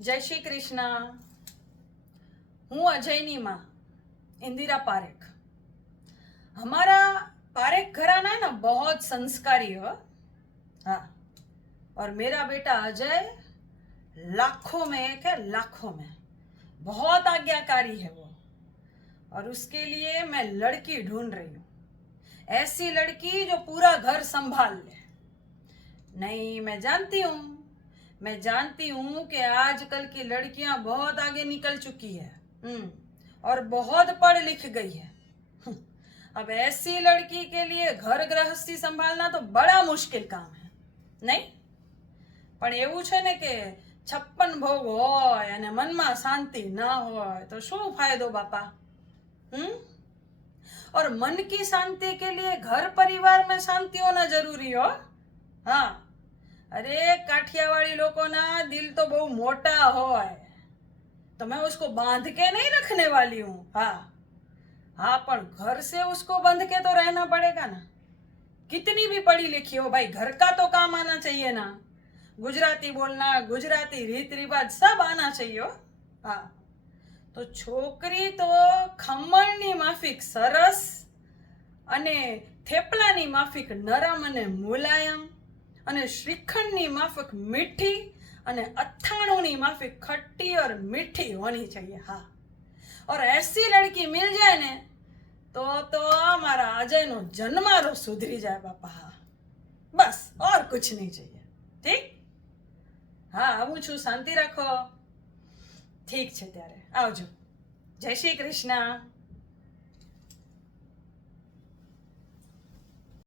जय श्री कृष्ण। हूँ अजयनी माँ इंदिरा पारेख। हमारा पारेख घराना है ना बहुत संस्कारी हो। हाँ, और मेरा बेटा अजय लाखों में एक है, लाखों में बहुत आज्ञाकारी है वो। और उसके लिए मैं लड़की ढूंढ रही हूँ, ऐसी लड़की जो पूरा घर संभाल ले। नहीं, मैं जानती हूँ कि आजकल की लड़कियां बहुत आगे निकल चुकी है और बहुत पढ़ लिख गई है। अब ऐसी लड़की के लिए घर गृहस्थी संभालना तो बड़ा मुश्किल काम है, नहीं? પણ એવું છે ને કે 56 ભોગ હોય અને મનમાં શાંતિ ના હોય તો શું ફાયદો બાપા? और मन की शांति के लिए घर परिवार में शांति होना जरूरी हो। हाँ, अरे काठियावाड़ी लोगों ना दिल तो बहुत मोटा होय, तो मैं उसको बांध के नहीं रखने वाली हूँ। हाँ, पर घर से उसको बंध के तो रहना पड़ेगा ना। कितनी भी पढ़ी लिखी हो भाई, घर का तो काम आना चाहिए ना। गुजराती बोलना, गुजराती रीत रिवाज सब आना चाहिए हो। हाँ, तो छोकरी तो खमणनी माफिक सरस અને થેપલાની માફિક નરમ અને મુલાયમ અને શ્રીખંડની માફક મીઠી અને અથાણુંની माफिक खट्टी और मीठी होनी चाहिए। हाँ, और ऐसी लड़की मिल जाए ने तो हमारा अजय नो जन्मारो सुधरी जाए बापा। हाँ, बस और कुछ नहीं चाहिए। ठीक? हाँ, आવું છું, શાંતિ રાખો। ठीक છે, ત્યારે આવજો। जय श्री कृष्ण।